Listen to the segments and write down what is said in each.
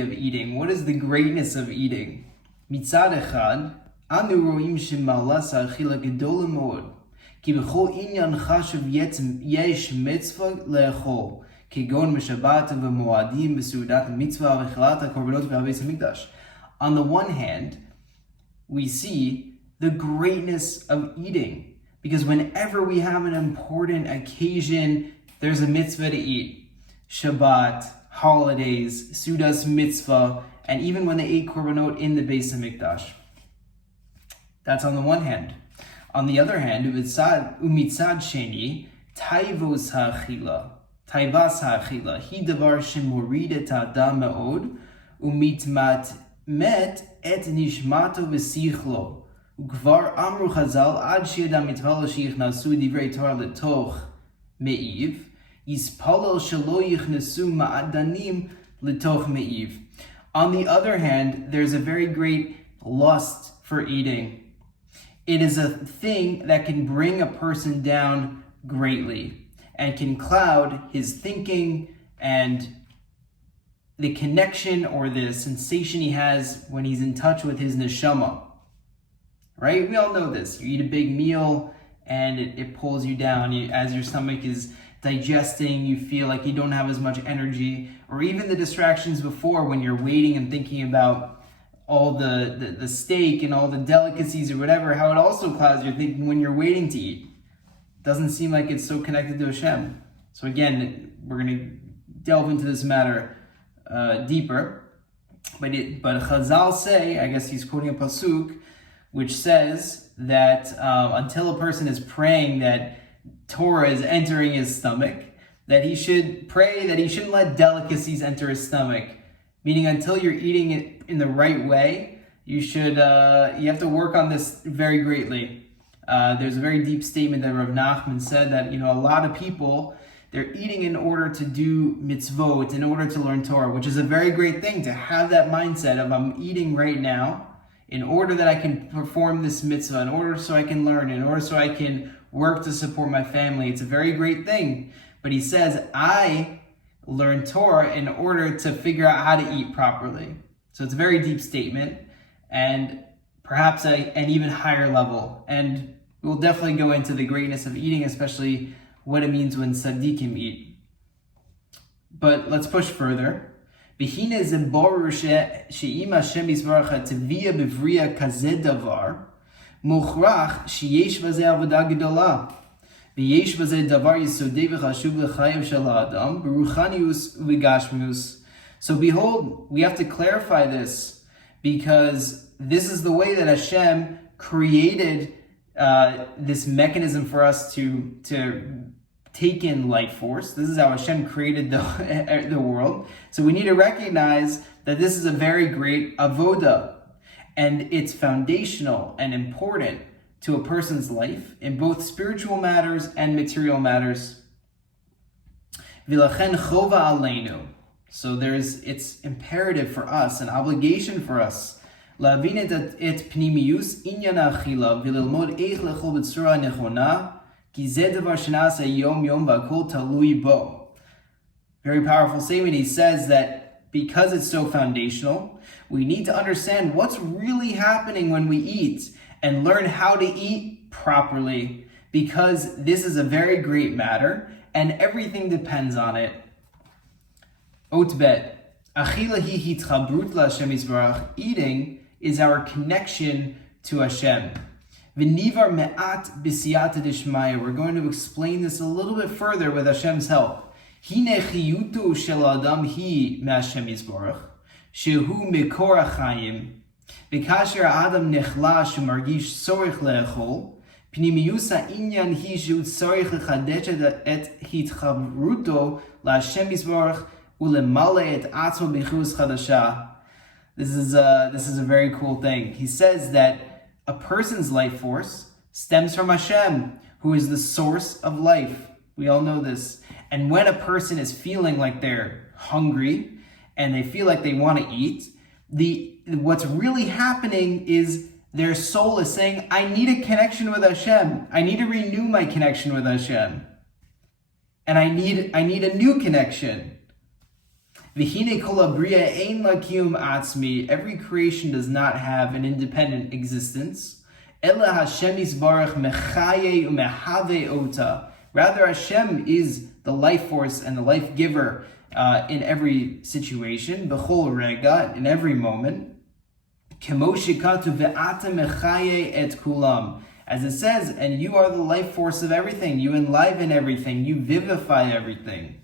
of eating. What is the greatness of eating? Mitzad echad, anu roim shemalas ha'achila gedola mod, ki b'chol inyan chashuv yesh mitzvah le'echol, kegon m'shabbat v'moadim v'sudat mitzvah v'chilat ha'korbanot v'habeis hamikdash. On the one hand, we see the greatness of eating, because whenever we have an important occasion, there's a mitzvah to eat. Shabbat, holidays, Sudas mitzvah, and even when they ate korbanot in the Beis Hamikdash. That's on the one hand. On the other hand, umitzad sheni, taivas ha'achila, hi davar shemorid et ha'adam me'od, umitmat met et nishmato v'sichlo, ukvar amru chazal ad she'adam mitvala sheyichnasu divrei Torah letoch me'iv, yispalel shelo yichnasu ma'adanim letoch me'iv. On the other hand, there's a very great lust for eating. It is a thing that can bring a person down greatly and can cloud his thinking and the connection or the sensation he has when he's in touch with his neshama. Right? We all know this. You eat a big meal and it pulls you down. As your stomach is digesting, you feel like you don't have as much energy, or even the distractions before when you're waiting and thinking about all the steak and all the delicacies or whatever, how it also clouds your thinking when you're waiting to eat. Doesn't seem like it's so connected to Hashem. So again, we're going to delve into this matter deeper. But Chazal say, I guess he's quoting a pasuk, which says that until a person is praying that Torah is entering his stomach, that he should pray that he shouldn't let delicacies enter his stomach. Meaning, until you're eating it in the right way, you have to work on this very greatly. There's a very deep statement that Rav Nachman said that, a lot of people, they're eating in order to do mitzvot, in order to learn Torah, which is a very great thing, to have that mindset of I'm eating right now in order that I can perform this mitzvah, in order so I can learn, in order so I can work to support my family. It's a very great thing. But he says, I learn Torah in order to figure out how to eat properly. So it's a very deep statement, and perhaps an even higher level. And we'll definitely go into the greatness of eating, especially what it means when tzaddikim eat. But let's push further. B'hine ze borur she'im Hashem yisvarach tevia b'vriya kazeh davar, mochrach sheyesh bazeh avodah gedolah. V'yesh bazeh davar yisodei v'chashuv l'chayev shel ha'adam b'ruchanius u'v'gashmius. So behold, we have to clarify this, because this is the way that Hashem created this mechanism for us to take in life force. This is how Hashem created the world. So we need to recognize that this is a very great avoda, and it's foundational and important to a person's life in both spiritual matters and material matters. V'lachen chova aleinu. So it's imperative for us, an obligation for us, להבין את פנימיוס עניין האכילה וללמוד איך לאכול בצורה נכונה, כי זה דבר שנעשה יום יום והכל תלוי בו. Very powerful statement. He says that because it's so foundational, we need to understand what's really happening when we eat and learn how to eat properly, because this is a very great matter and everything depends on it. Otbet, Achila hi hitchabrut LaHashem Yisbarach. Eating is our connection to Hashem. V'nivar me'at b'siyata d'shmaya. We're going to explain this a little bit further with Hashem's help. Hine chiyutu shel adam hi me'Hashem Yisbarach, shehu mikor hachayim. V'kasher adam nechlas u'margish tzorich le'echol, pnimius ha'inyan hi shehu tzorich lechadesh et hitchabruto LaHashem Yisbarach u'lemale et atzmo b'chus chadasha. This is a very cool thing. He says that a person's life force stems from Hashem, who is the source of life. We all know this. And when a person is feeling like they're hungry and they feel like they want to eat, what's really happening is their soul is saying, I need a connection with Hashem. I need to renew my connection with Hashem. And I need a new connection. V'hine kol habriya ein la kiyum atzmi. Every creation does not have an independent existence. Ela Hashem yisbarach mechaye umehave ota. Rather, Hashem is the life force and the life giver in every situation, b'chol rega, in every moment. Kemo shekatu ve'ata mechaye et kulam. As it says, and you are the life force of everything. You enliven everything. You vivify everything.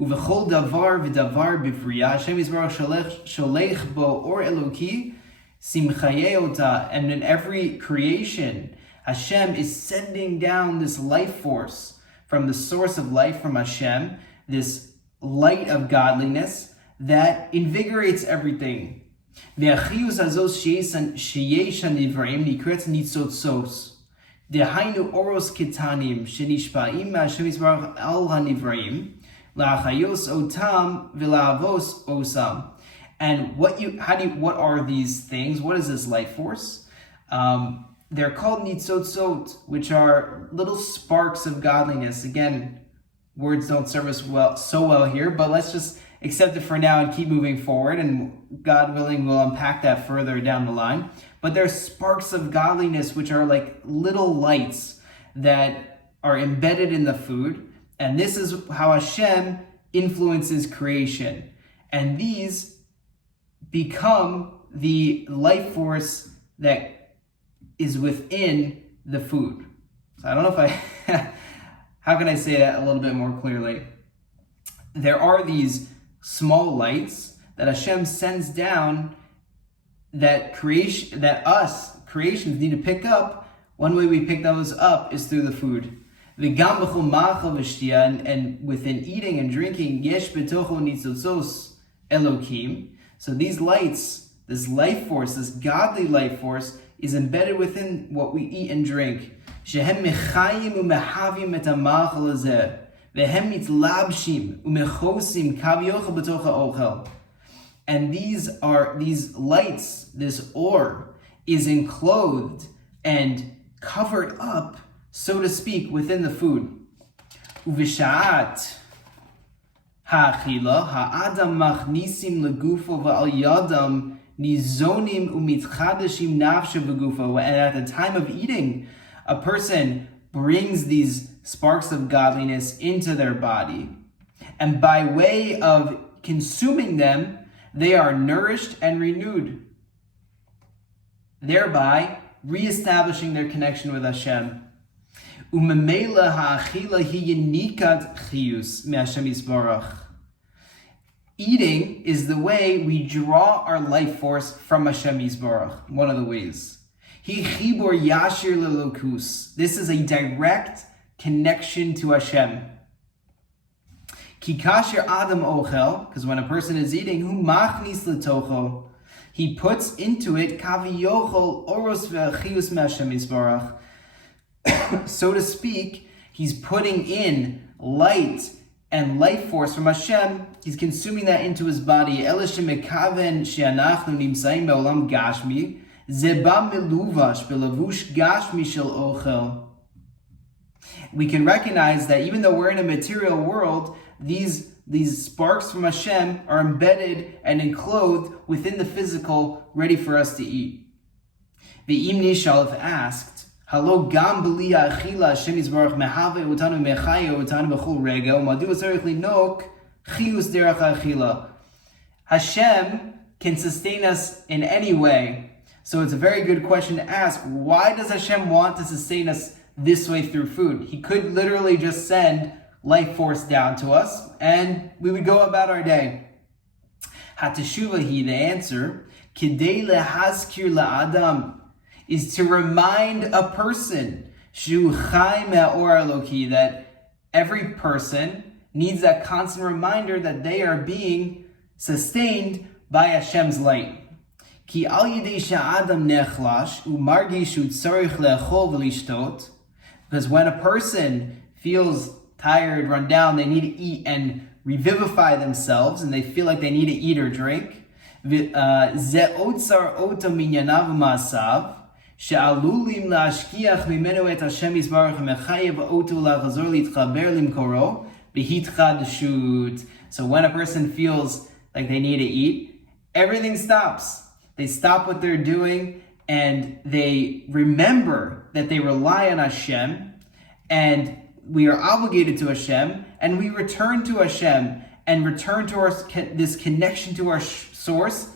Uvechol davar v'davar b'friya. Hashem yisbarach sholech bo or eloki simchaye ota. And in every creation, Hashem is sending down this life force from the source of life, from Hashem, this light of godliness that invigorates everything. Ve'achiyus hazos sheyesh hanivraim nikret nitzotzos. Dehainu oros ketanim shenishpa'im Hashem yisbarach al hanivraim la'achayos otam v'la'avos osam. And what are these things? What is this life force? They're called nitzotzot, which are little sparks of godliness. Again, words don't serve us so well here, but let's just accept it for now and keep moving forward, and God willing, we'll unpack that further down the line. But they're sparks of godliness, which are like little lights that are embedded in the food, and this is how Hashem influences creation. And these become the life force that is within the food. So I don't know if how can I say that a little bit more clearly? There are these small lights that Hashem sends down that creations need to pick up. One way we pick those up is through the food. And within eating and drinking, yesh betocho nitzotzos elokim. So these lights, this life force, this godly life force, is embedded within what we eat and drink. Shehem mechayim umehavim et hamachal hazeh, vehem mitlabshim umechosim kavyocha b'tocha ochel. And these lights, this ore, is enclosed and covered up, so to speak, within the food. Uvishat ha'achila ha'adam machnisim legufo va'al yadam nizonim umitchadashim nafshe v'gufo. And at the time of eating, a person brings these sparks of godliness into their body, and by way of consuming them, they are nourished and renewed, thereby reestablishing their connection with Hashem. Umemela ha'achila hi yinikat chiyus me'Hashem yisbarach. Eating is the way we draw our life force from Hashem Yisbarach. One of the ways. Hi chibur yashir lelokus. This is a direct connection to Hashem. Ki kasher adam ochel, because when a person is eating, hu machnis letocho, he puts into it kaviyochol oros ve'achiyus me'Hashem Yisbarach. So to speak, he's putting in light and life force from Hashem. He's consuming that into his body. We can recognize that even though we're in a material world, these sparks from Hashem are embedded and enclosed within the physical, ready for us to eat. The Imni Shalif asked, Halo gam b'liya achila Hashem yisbarach mehave utanu mechaye utanu b'chol rega umadu tzarich linok chiyus derech achila. Hashem can sustain us in any way. So it's a very good question to ask. Why does Hashem want to sustain us this way through food? He could literally just send life force down to us and we would go about our day. Hateshuva, the answer, kidei lehazkir la'adam, is to remind a person that every person needs that constant reminder that they are being sustained by Hashem's light. Because when a person feels tired, run down, they need to eat and revivify themselves, and they feel like they need to eat or drink. שעלולים להשכיח ממנו את השם יסברך המחייב אותו לחזור להתחבר למקורו בהתחדשות. So when a person feels like they need to eat, everything stops. They stop what they're doing and they remember that they rely on Hashem and we are obligated to Hashem, and we return to Hashem and return to this connection to our source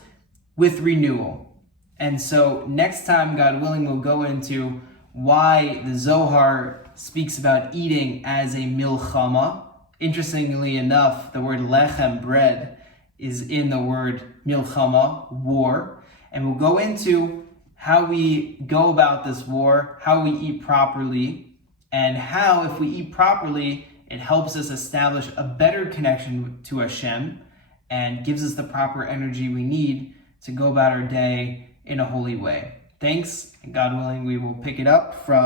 with renewal. And so next time, God willing, we'll go into why the Zohar speaks about eating as a milchama. Interestingly enough, the word lechem, bread, is in the word milchama, war. And we'll go into how we go about this war, how we eat properly, and how, if we eat properly, it helps us establish a better connection to Hashem and gives us the proper energy we need to go about our day in a holy way. Thanks, and God willing, we will pick it up from